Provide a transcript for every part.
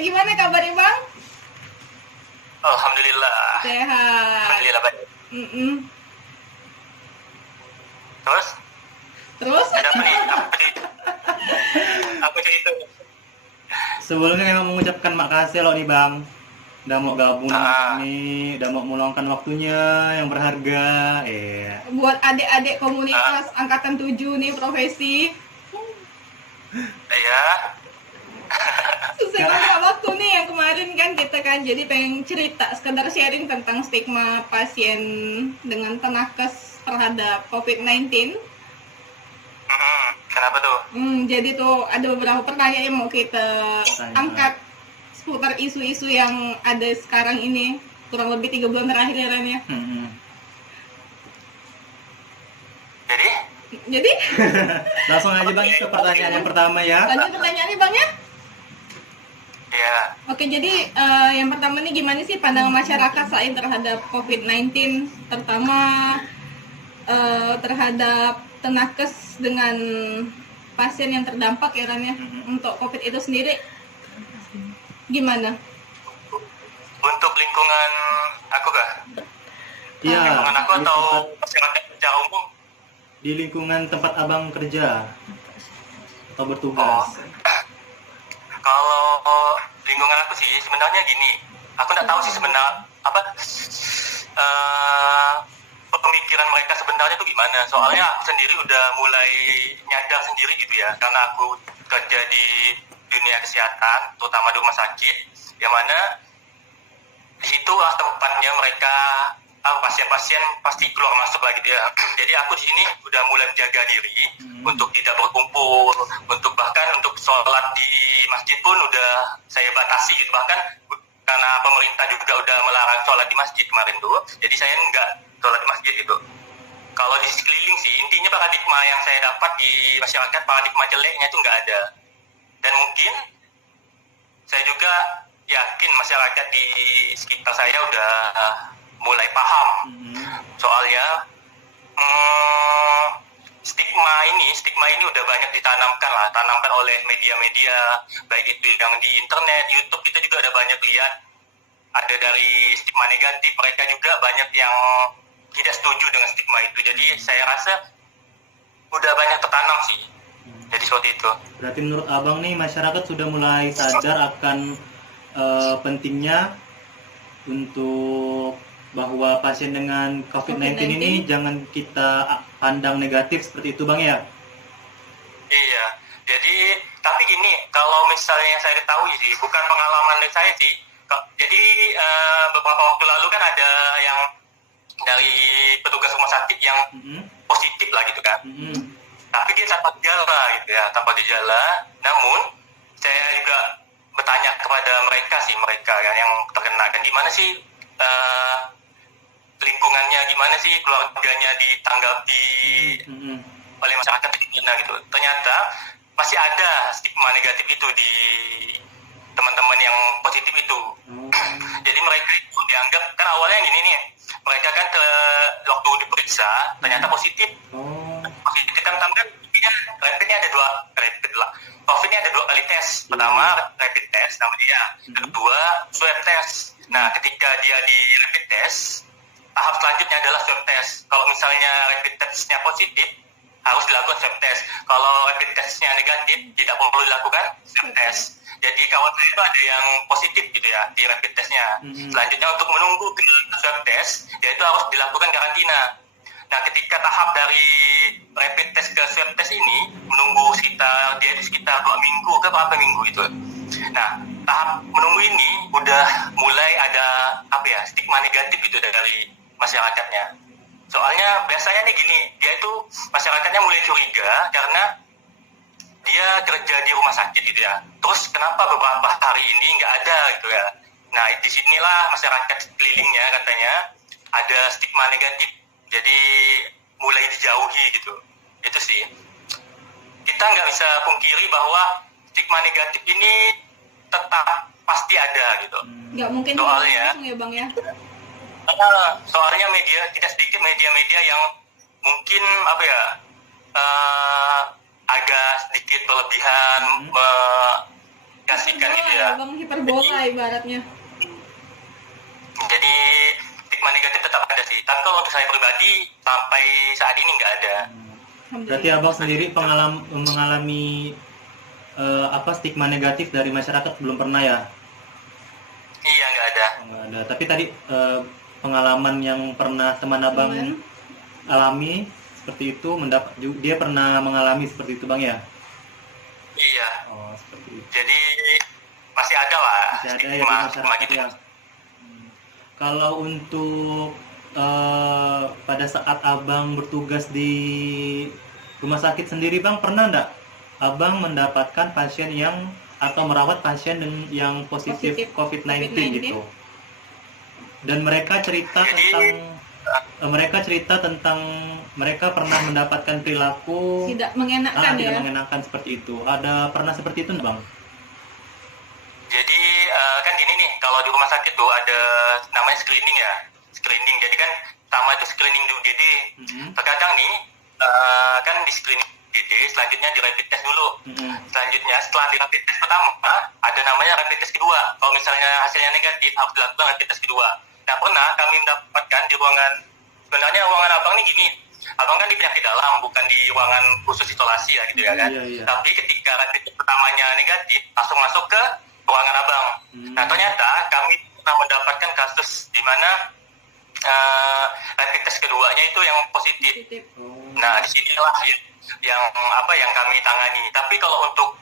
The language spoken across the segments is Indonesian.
gimana kabarnya Bang? Alhamdulillah. Sehat. Alhamdulillah baik. Mm-mm. Terus Terus? ada apa nih? Apa cerita? Sebelumnya memang mengucapkan makasih loh nih Bang. Udah mau gabung dengan kami, udah mau meluangkan waktunya yang berharga. Buat adik-adik komunitas angkatan 7 nih profesi. Ya, Susah banget waktu nih yang kemarin kan kita kan jadi pengen cerita sekedar sharing tentang stigma pasien dengan tenakes terhadap COVID-19. kenapa tuh? Jadi tuh ada beberapa pertanyaan yang mau kita angkat seputar isu-isu yang ada sekarang ini kurang lebih 3 bulan terakhir ya Ran ya. Jadi Langsung aja Bang ke pertanyaan yang pertama ya. lanjut pertanyaannya Bang ya. Ya, Oke, jadi yang pertama nih gimana sih pandangan masyarakat saat ini terhadap COVID-19, terutama terhadap tenakes dengan pasien yang terdampak ya Ran ya, untuk COVID itu sendiri gimana? untuk lingkungan aku kah? Iya. Lingkungan aku atau masyarakat secara umum? Di lingkungan tempat Abang kerja atau bertugas. Kalau lingkungan aku sih sebenarnya gini, aku nggak tahu sih sebenarnya apa pemikiran mereka sebenarnya tuh gimana. Soalnya aku sendiri udah mulai nyadar sendiri gitu ya, karena aku kerja di dunia kesehatan, terutama di rumah sakit, yang mana di situ tempatnya mereka pasien-pasien pasti keluar masuk lah gitu ya. Jadi aku di sini udah mulai menjaga diri untuk tidak berkumpul, untuk bahkan untuk sholat di masjid pun udah saya batasi gitu. Bahkan karena pemerintah juga udah melarang sholat di masjid kemarin tuh, jadi saya nggak sholat di masjid gitu. Kalau di sekeliling sih intinya paradigma yang saya dapat di masyarakat, paradigma jeleknya itu nggak ada. Dan mungkin saya juga yakin masyarakat di sekitar saya udah mulai paham. Soalnya stigma ini udah banyak ditanamkan oleh media-media, baik itu yang di internet, YouTube, kita juga ada banyak lihat ada dari stigma negatif. Mereka juga banyak yang tidak setuju dengan stigma itu. Jadi saya rasa udah banyak tertanam sih. Jadi seperti itu. Berarti menurut Abang nih masyarakat sudah mulai sadar akan pentingnya untuk bahwa pasien dengan COVID-19 ini jangan kita pandang negatif seperti itu Bang ya? Iya, jadi tapi gini, kalau misalnya saya ketahui sih, bukan pengalaman dari saya sih. Jadi beberapa waktu lalu kan ada yang dari petugas rumah sakit yang positif lah gitu kan. Tapi dia tanpa gejala gitu ya, tanpa gejala. Namun saya juga bertanya kepada mereka yang terkena kan, gimana sih lingkungannya, gimana sih keluarganya ditanggapi oleh masyarakat gimana gitu. Ternyata masih ada stigma negatif itu di teman-teman yang positif itu. Jadi mereka itu dianggap, kan awalnya gini nih, mereka kan waktu diperiksa ternyata positif. Kita kan rapidnya ada COVID-nya ada 2 kali tes. Pertama rapid test nama dia, kedua swab test. Nah ketika dia di rapid test, tahap selanjutnya adalah swab test. Kalau misalnya rapid testnya positif, harus dilakukan swab test. Kalau rapid testnya negatif, tidak perlu dilakukan swab test. Jadi kawan saya itu ada yang positif gitu ya di rapid testnya. Selanjutnya untuk menunggu ke swab test, yaitu harus dilakukan karantina. Nah ketika tahap dari rapid test ke swab test ini menunggu sekitar 2 minggu ke berapa minggu itu. Nah tahap menunggu ini udah mulai ada stigma negatif itu dari masyarakatnya. Soalnya biasanya nih gini, dia itu masyarakatnya mulai curiga karena dia kerja di rumah sakit gitu ya. Terus kenapa beberapa hari ini nggak ada gitu ya. Nah disinilah masyarakat sekelilingnya katanya ada stigma negatif. Jadi mulai dijauhi gitu. Itu sih. Kita nggak bisa pungkiri bahwa stigma negatif ini tetap pasti ada gitu. Nggak mungkin soalnya ya Bang ya. Soalnya tidak sedikit media-media yang mungkin agak sedikit berlebihan kasihkan gitu Hiperbola ya. ya bang, hiperbola ibaratnya. Jadi stigma negatif tetap ada sih. Tapi kalau untuk saya pribadi sampai saat ini nggak ada. Berarti abang sendiri mengalami stigma negatif dari masyarakat belum pernah ya? Iya, nggak ada. Oh, nggak ada. Tapi tadi pengalaman yang pernah teman abang alami seperti itu, dia pernah mengalami seperti itu bang ya? Iya. Oh seperti itu. Jadi masih ada lah Masih ada ya di stigma masyarakat gitu. ya. Kalau untuk pada saat abang bertugas di rumah sakit sendiri bang, pernah nggak abang mendapatkan pasien yang atau merawat pasien yang positif COVID-19 gitu? Dan mereka cerita tentang mereka pernah mendapatkan perilaku Tidak mengenakan tidak ya. mengenakan seperti itu. Ada pernah seperti itu nggak bang? Jadi kan gini nih, kalau di rumah sakit tuh ada namanya screening ya. Screening, jadi kan sama itu screening di UGD. Terkadang nih, kan di screening UGD, selanjutnya di rapid test dulu. Selanjutnya setelah di rapid test pertama, ada namanya rapid test kedua. Kalau misalnya hasilnya negatif, harus dilakukan rapid test kedua. Nah pernah kami mendapatkan di ruangan, sebenarnya ruangan abang nih gini, abang kan di penyakit dalam, bukan di ruangan khusus isolasi ya gitu ya kan. Iya. Tapi ketika rapid test pertamanya negatif, langsung masuk ke ruangan abang. Nah ternyata kami pernah mendapatkan kasus di mana rapid test keduanya itu yang positif. Nah disinilah yang kami tangani. Tapi kalau untuk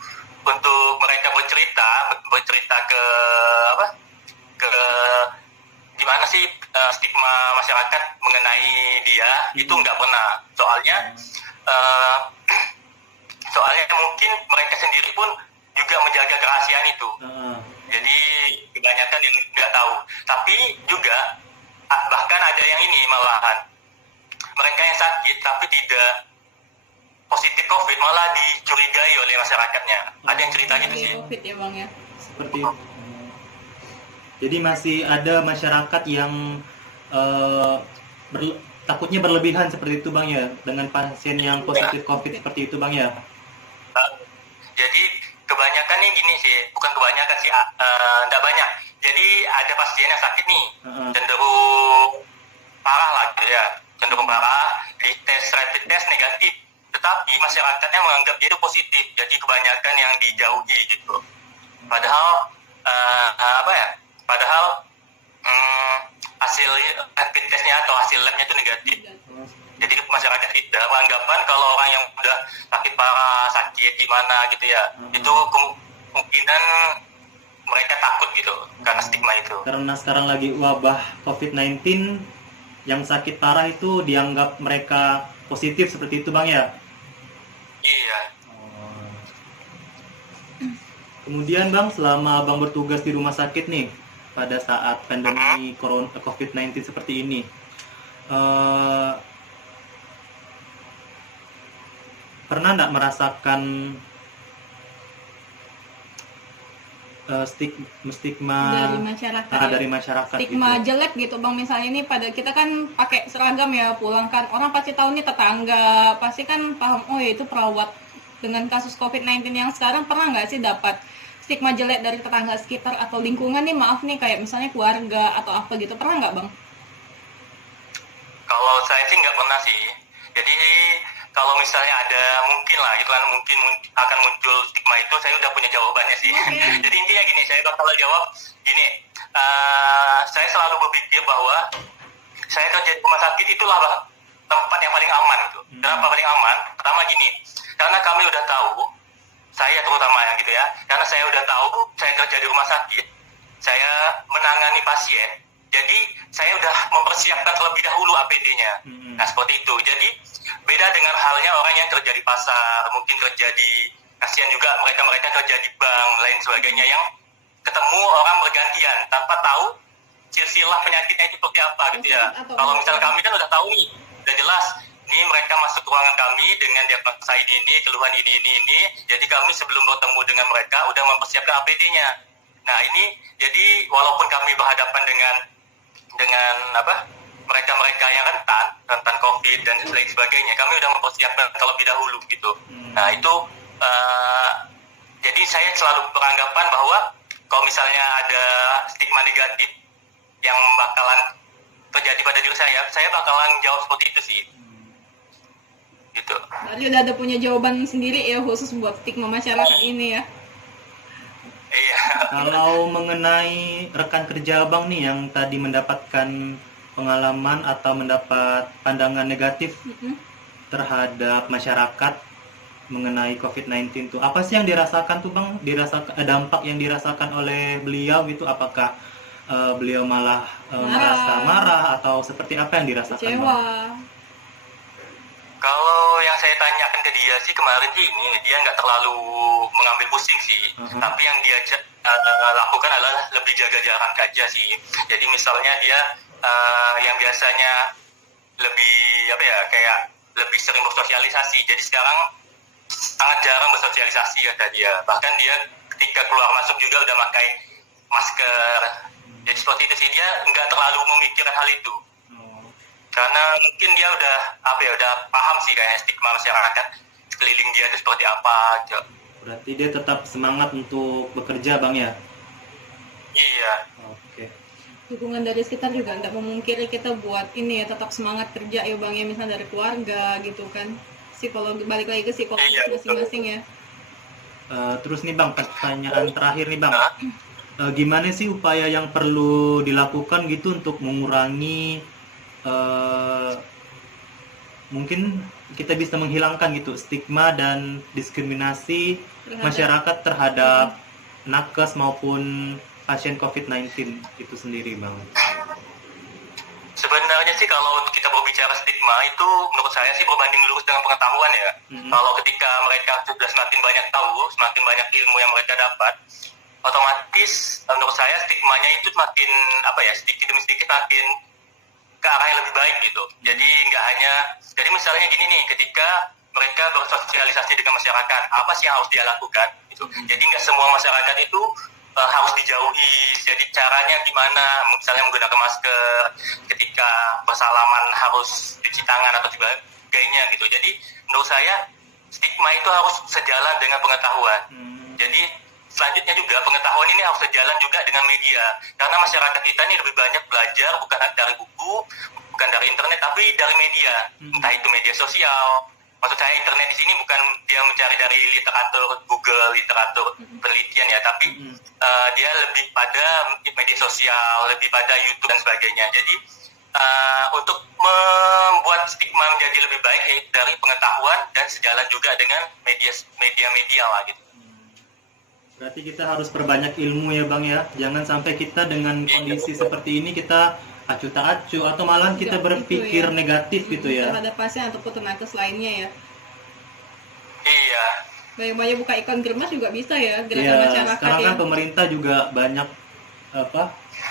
mereka bercerita ke gimana sih stigma masyarakat mengenai dia, itu nggak pernah. Soalnya mungkin mereka sendiri pun juga menjaga kerahasiaan itu. Jadi kebanyakan yang nggak tahu. Tapi juga bahkan ada yang ini malahan mereka yang sakit tapi tidak positif COVID malah dicurigai oleh masyarakatnya. Ada yang cerita gitu sih. COVID ya bang ya. Seperti itu. Jadi masih ada masyarakat yang takutnya berlebihan seperti itu bang ya, dengan pasien yang positif COVID seperti itu bang ya. Jadi kebanyakan nih gini sih, bukan kebanyakan sih, enggak banyak. Jadi ada pasien yang sakit nih, cenderung parah lah gitu ya, cenderung parah, di tes rapid test negatif, tetapi masyarakatnya menganggap dia itu positif, jadi kebanyakan yang dijauhi gitu. Padahal hasil rapid testnya atau hasil labnya itu negatif. Jadi masyarakat tidak beranggapan kalau orang yang udah sakit parah, sakit gimana gitu ya, itu kemungkinan mereka takut gitu karena stigma itu. Karena sekarang lagi wabah COVID-19, yang sakit parah itu dianggap mereka positif seperti itu bang ya? Iya. Kemudian bang, selama abang bertugas di rumah sakit nih, pada saat pandemi COVID-19 seperti ini, pernah nggak merasakan stigma dari masyarakat stigma gitu? jelek gitu bang, misalnya ini pada kita kan pakai seragam ya, pulang kan orang pasti tahu nih, tetangga pasti kan paham, oh ya itu perawat. Dengan kasus COVID-19 yang sekarang, pernah nggak sih dapat stigma jelek dari tetangga sekitar atau lingkungan nih, maaf nih, kayak misalnya keluarga atau apa gitu, pernah nggak bang? Kalau saya sih nggak pernah sih. Jadi kalau misalnya ada mungkin lah gitu kan, mungkin akan muncul stigma itu, saya udah punya jawabannya sih. Okay. Jadi intinya gini, saya bakal jawab gini, saya selalu berpikir bahwa saya kerja di rumah sakit itulah tempat yang paling aman gitu. Kenapa paling aman? Pertama gini, karena kami udah tahu, saya terutama yang gitu ya, karena saya udah tahu saya kerja di rumah sakit, saya menangani pasien, jadi saya udah mempersiapkan terlebih dahulu APD-nya. Nah seperti itu. Jadi beda dengan halnya orang yang kerja di pasar, mungkin kerja di, kasihan juga mereka kerja di bank, lain sebagainya, yang ketemu orang bergantian tanpa tahu silsilah penyakitnya itu seperti apa gitu ya. Kalau misal kami kan udah tahu nih, udah jelas, ini mereka masuk ke ruangan kami dengan diagnosa ini, keluhan ini. Jadi kami sebelum bertemu dengan mereka udah mempersiapkan APD-nya. Nah ini, jadi walaupun kami berhadapan dengan mereka yang rentan COVID dan lain sebagainya, kami udah mempersiapkan terlebih dahulu gitu. Nah itu Jadi saya selalu beranggapan bahwa kalau misalnya ada stigma negatif yang bakalan terjadi pada diri saya bakalan jawab seperti itu sih. Gitu. Berarti udah ada punya jawaban sendiri ya khusus buat stigma masyarakat ini ya. Iya. Kalau mengenai rekan kerja abang nih yang tadi mendapatkan pengalaman atau mendapat pandangan negatif terhadap masyarakat mengenai COVID-19 tuh, apa sih yang dirasakan tuh bang? Dampak yang dirasakan oleh beliau gitu, apakah beliau malah merasa marah atau seperti apa yang dirasakan? Kecewa. Bang? Kalau yang saya tanyakan ke dia sih kemarin sih ini dia nggak terlalu mengambil pusing sih, tapi yang dia lakukan adalah lebih jaga jarak aja sih. Jadi misalnya dia yang biasanya lebih kayak lebih sering bersosialisasi, jadi sekarang sangat jarang bersosialisasi kata dia. Bahkan dia ketika keluar masuk juga udah pakai masker. Jadi seperti itu sih, dia nggak terlalu memikirkan hal itu. Karena mungkin dia udah paham sih kayak stigma masyarakat sekeliling dia itu seperti apa gitu. Berarti dia tetap semangat untuk bekerja bang ya? Iya. Oke. Dukungan dari sekitar juga nggak memungkiri kita buat ini ya, tetap semangat kerja ya bang ya, misalnya dari keluarga gitu kan. Psikologi, balik lagi ke psikologis masing-masing ya. Terus nih bang, pertanyaan terakhir nih bang, gimana sih upaya yang perlu dilakukan gitu untuk mengurangi mungkin kita bisa menghilangkan gitu stigma dan diskriminasi masyarakat terhadap nakes maupun pasien COVID-19 itu sendiri bang? Sebenarnya sih kalau kita berbicara stigma itu menurut saya sih berbanding lurus dengan pengetahuan ya. Kalau ketika mereka sudah semakin banyak tahu, semakin banyak ilmu yang mereka dapat, otomatis menurut saya stigmanya itu semakin sedikit demi sedikit makin ke arah yang lebih baik gitu. Jadi misalnya gini nih, ketika mereka bersosialisasi dengan masyarakat, apa sih yang harus dia lakukan gitu. Jadi nggak semua masyarakat itu harus dijauhi. Jadi caranya gimana? Misalnya menggunakan masker, ketika bersalaman harus cuci tangan atau sebagainya gitu. Jadi menurut saya stigma itu harus sejalan dengan pengetahuan. Jadi selanjutnya juga pengetahuan ini harus sejalan juga dengan media. Karena masyarakat kita ini lebih banyak belajar bukan dari buku, bukan dari internet, tapi dari media. Entah itu media sosial. Maksud saya internet di sini bukan dia mencari dari literatur Google, literatur penelitian ya, tapi dia lebih pada media sosial, lebih pada YouTube dan sebagainya. Jadi untuk membuat stigma menjadi lebih baik yaitu dari pengetahuan dan sejalan juga dengan media lah gitu. Berarti kita harus perbanyak ilmu ya bang ya, jangan sampai kita dengan kondisi seperti ini kita acuh tak acuh atau malah kita berpikir negatif gitu ya terhadap pasien ataupun tenaga lainnya ya. Iya. Banyak-banyak buka ikon germas juga bisa ya, gerakan masyarakat sekarang ya. kan pemerintah juga banyak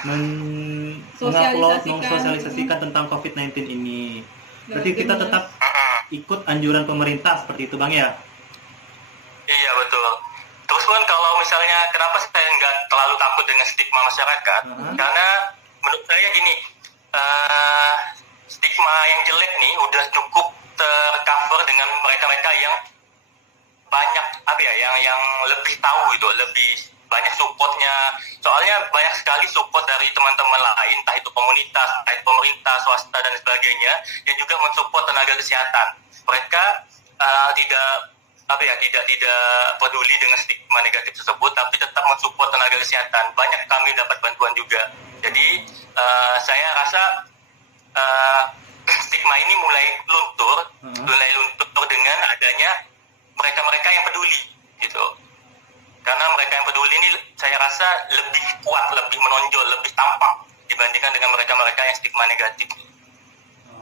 mensosialisasikan tentang COVID-19 ini. Berarti kita tetap ikut anjuran pemerintah seperti itu bang ya? Iya betul. Terus pun kalau misalnya kenapa saya nggak terlalu takut dengan stigma masyarakat, karena menurut saya gini, stigma yang jelek nih udah cukup tercover dengan mereka-mereka yang banyak yang lebih tahu gitu, lebih banyak supportnya. Soalnya banyak sekali support dari teman-teman lain, entah itu komunitas, entah itu pemerintah, swasta dan sebagainya, yang juga mensupport tenaga kesehatan. Mereka tidak peduli dengan stigma negatif tersebut, tapi tetap mensupport tenaga kesehatan. Banyak kami dapat bantuan juga. Jadi saya rasa stigma ini mulai luntur dengan adanya mereka-mereka yang peduli gitu. Karena mereka yang peduli ini saya rasa lebih kuat, lebih menonjol, lebih tampak dibandingkan dengan mereka-mereka yang stigma negatif.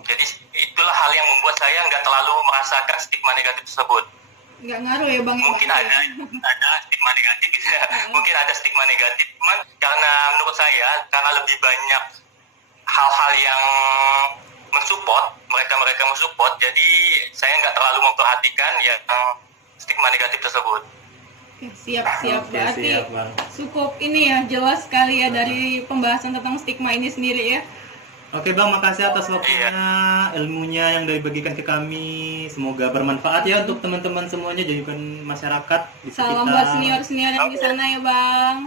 Jadi itulah hal yang membuat saya nggak terlalu merasakan stigma negatif tersebut. Nggak ngaruh ya bang? Mungkin ada stigma negatif ya. Mungkin ada stigma negatif, cuman karena menurut saya karena lebih banyak hal-hal yang mensupport, mereka mensupport, jadi saya nggak terlalu memperhatikan yang stigma negatif tersebut. Siap berarti siap, Bang. cukup ini ya, jelas sekali ya dari pembahasan tentang stigma ini sendiri ya. Oke Bang, makasih atas waktunya, ilmunya yang dibagikan ke kami. Semoga bermanfaat ya untuk teman-teman semuanya, jadikan masyarakat di Salam sekitar. buat senior-senior yang di sana ya Bang.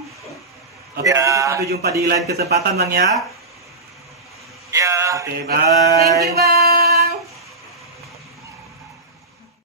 Oke, Ya. sampai jumpa di lain kesempatan Bang ya. Ya. Oke, Thank bye. you Bang.